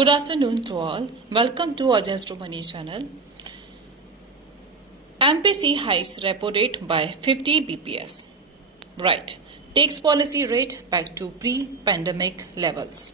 Good afternoon to all. Welcome to Ajayastromoneyguru channel. MPC hikes repo rate by 50 bps. Right. Takes policy rate back to pre-pandemic levels.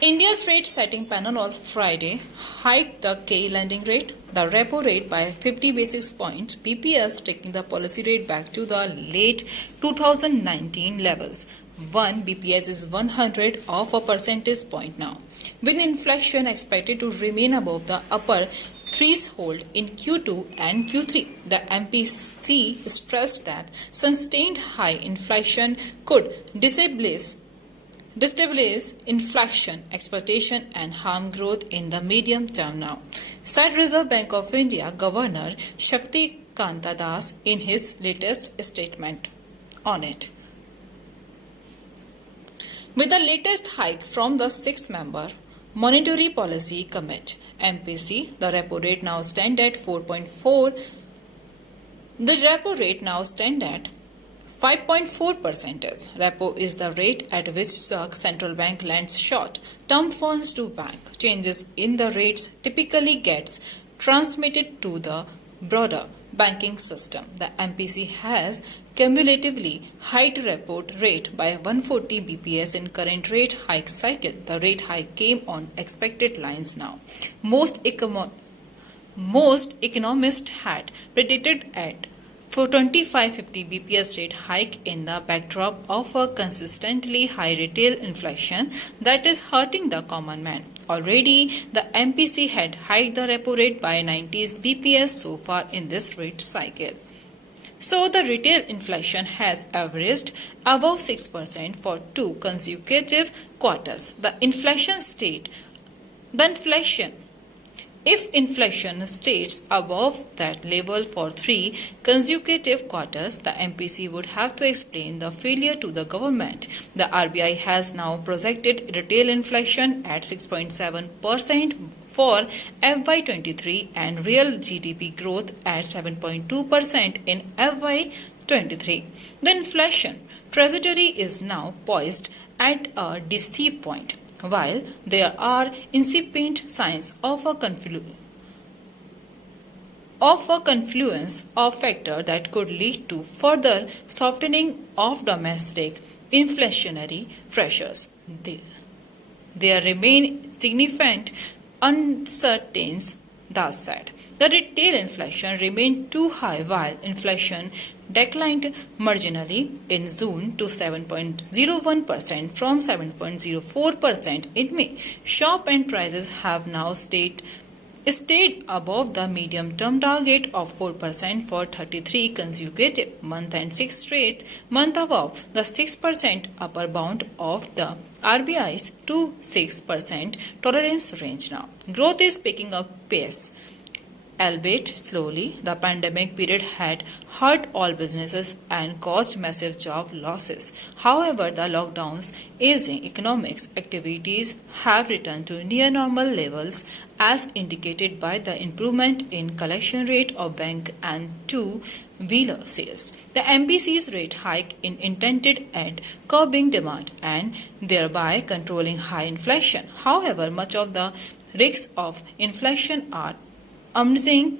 India's rate setting panel on Friday hiked the key lending rate, the repo rate by 50 basis points, BPS taking the policy rate back to the late 2019 levels. 1 BPS is 100 of a percentage point now. With inflation expected to remain above the upper threshold in Q2 and Q3, the MPC stressed that sustained high inflation could destabilize inflation expectation and harm growth in the medium term now, said Reserve Bank of India Governor Shakti Kanta Das in his latest statement on it. With the latest hike from the six-member Monetary Policy Committee (MPC), the repo rate now stands at 4.4. The repo rate now stands at 5.4%. Repo is the rate at which the central bank lends short-term funds to bank. Changes in the rates typically gets transmitted to the broader banking system. The MPC has cumulatively hiked repo rate by 140 bps in current rate hike cycle. The rate hike came on expected lines now. Most economists had predicted at for 25-50 bps rate hike in the backdrop of a consistently high retail inflation that is hurting the common man. Already, the MPC had hiked the repo rate by 90 bps so far in this rate cycle. So, the retail inflation has averaged above 6% for 2 consecutive quarters. If inflation stays above that level for 3 consecutive quarters, the MPC would have to explain the failure to the government. The RBI has now projected retail inflation at 6.7% for FY23 and real GDP growth at 7.2% in FY23. The inflation trajectory is now poised at a steep point. While there are incipient signs of a confluence of factors that could lead to further softening of domestic inflationary pressures, there remain significant uncertainties. That said, the retail inflation remained too high while inflation declined marginally in June to 7.01% from 7.04% in May. Shop and prices have now stayed above the medium-term target of 4% for 33 consecutive months and 6 straight months above the 6% upper bound of the RBI's 2-6% tolerance range now. Growth is picking up pace, albeit slowly. The pandemic period had hurt all businesses and caused massive job losses. However, the lockdowns easing economic activities have returned to near normal levels as indicated by the improvement in collection rate of bank and two-wheeler sales. The MPC's rate hike is intended at curbing demand and thereby controlling high inflation. However, much of the risks of inflation are emerging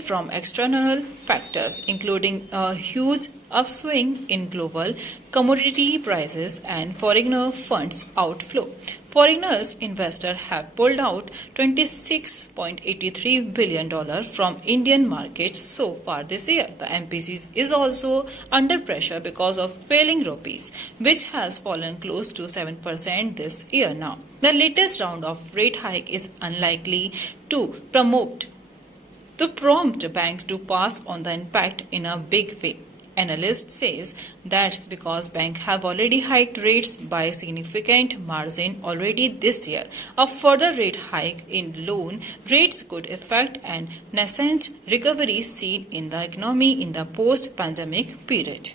from external factors, including a huge upswing in global commodity prices and foreign funds outflow. Foreigners investors have pulled out $26.83 billion from Indian markets so far this year. The MPC is also under pressure because of failing rupees, which has fallen close to 7% this year now. The latest round of rate hike is unlikely to prompt banks to pass on the impact in a big way. Analyst says that's because banks have already hiked rates by a significant margin already this year. A further rate hike in loan rates could affect an nascent recovery seen in the economy in the post-pandemic period.